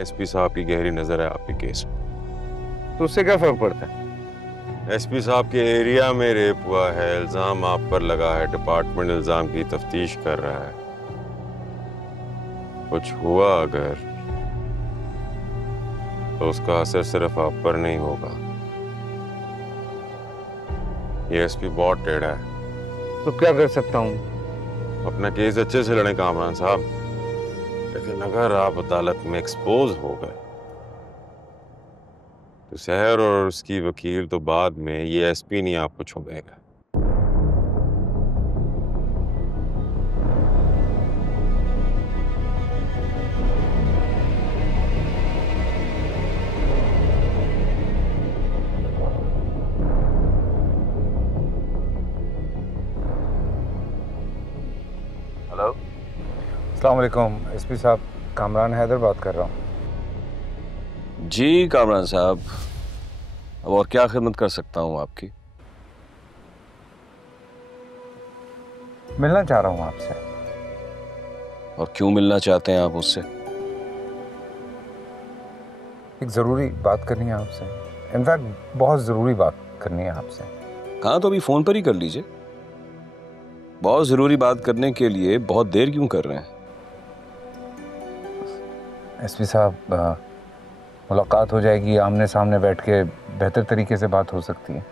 SP साहब की गहरी नजर है आपके केस में। तो उससे क्या फर्क पड़ता है? एसपी साहब के एरिया में रेप हुआ है, इल्जाम आप पर लगा है, डिपार्टमेंट इल्जाम की तफ्तीश कर रहा है। कुछ हुआ अगर तो उसका असर सिर्फ आप पर नहीं होगा। ये एसपी बहुत टेढ़ा है। तो क्या कर सकता हूँ? अपना केस अच्छे से लड़ें कामरान साहब, लेकिन अगर आप अदालत में एक्सपोज हो गए तो शहर और उसकी वकील तो बाद में ये एसपी नहीं आपको छोड़ेगा। हेलो, अस्सलाम वालेकुम एसपी साहब, कामरान हैदर बात कर रहा हूँ। जी कामरान साहब, अब और क्या खिदमत कर सकता हूँ आपकी? मिलना चाह रहा हूँ आपसे। और क्यों मिलना चाहते हैं आप मुझसे? एक ज़रूरी बात करनी है आपसे, इनफैक्ट बहुत ज़रूरी बात करनी है आपसे। कहाँ, तो अभी फोन पर ही कर लीजिए। बहुत जरूरी बात करने के लिए बहुत देर क्यों कर रहे हैं? एसपी साहब, मुलाकात हो जाएगी, आमने सामने बैठ के बेहतर तरीके से बात हो सकती है।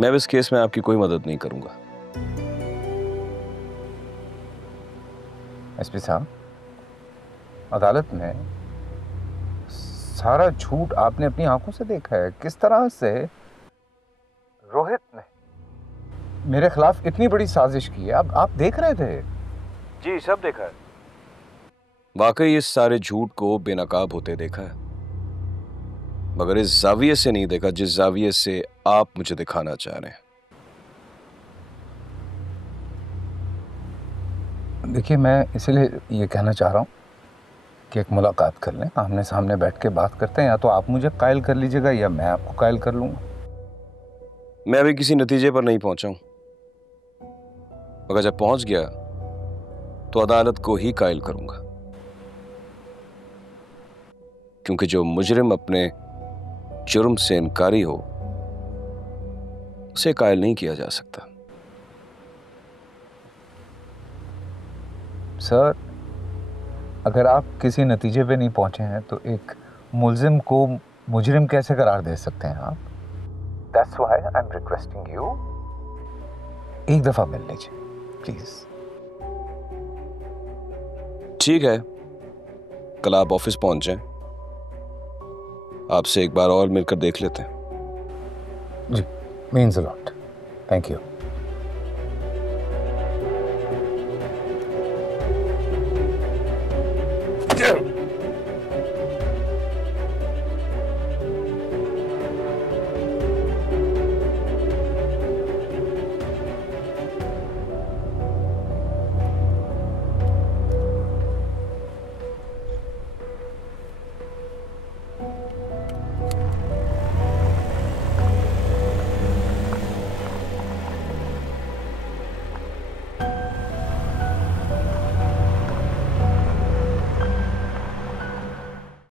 मैं इस केस में आपकी कोई मदद नहीं करूंगा। एसपी साहब, अदालत में सारा झूठ आपने अपनी आंखों से देखा है। किस तरह से रोहित ने मेरे खिलाफ इतनी बड़ी साजिश की है, आप देख रहे थे? जी, सब देखा है। वाकई इस सारे झूठ को बेनकाब होते देखा है, मगर इस जाविये से नहीं देखा जिस जाविये से आप मुझे दिखाना चाह रहे हैं। देखिए, मैं इसलिए ये कहना चाह रहा हूँ कि एक मुलाकात कर लें, आमने सामने बैठ के बात करते हैं। या तो आप मुझे कायल कर लीजिएगा या मैं आपको कायल कर लूंगा। मैं अभी किसी नतीजे पर नहीं पहुंचा हूं, मगर जब पहुंच गया तो अदालत को ही कायल करूंगा, क्योंकि जो मुजरिम अपने जुर्म से इनकारी हो उसे कायल नहीं किया जा सकता। सर, अगर आप किसी नतीजे पे नहीं पहुंचे हैं तो एक मुल्जिम को मुजरिम कैसे करार दे सकते हैं आप? That's why I'm requesting you, एक दफा मिल लीजिए प्लीज। ठीक है, कल आप ऑफिस पहुंच जाएं, आपसे एक बार और मिलकर देख लेते हैं। जी, means a lot. Thank you.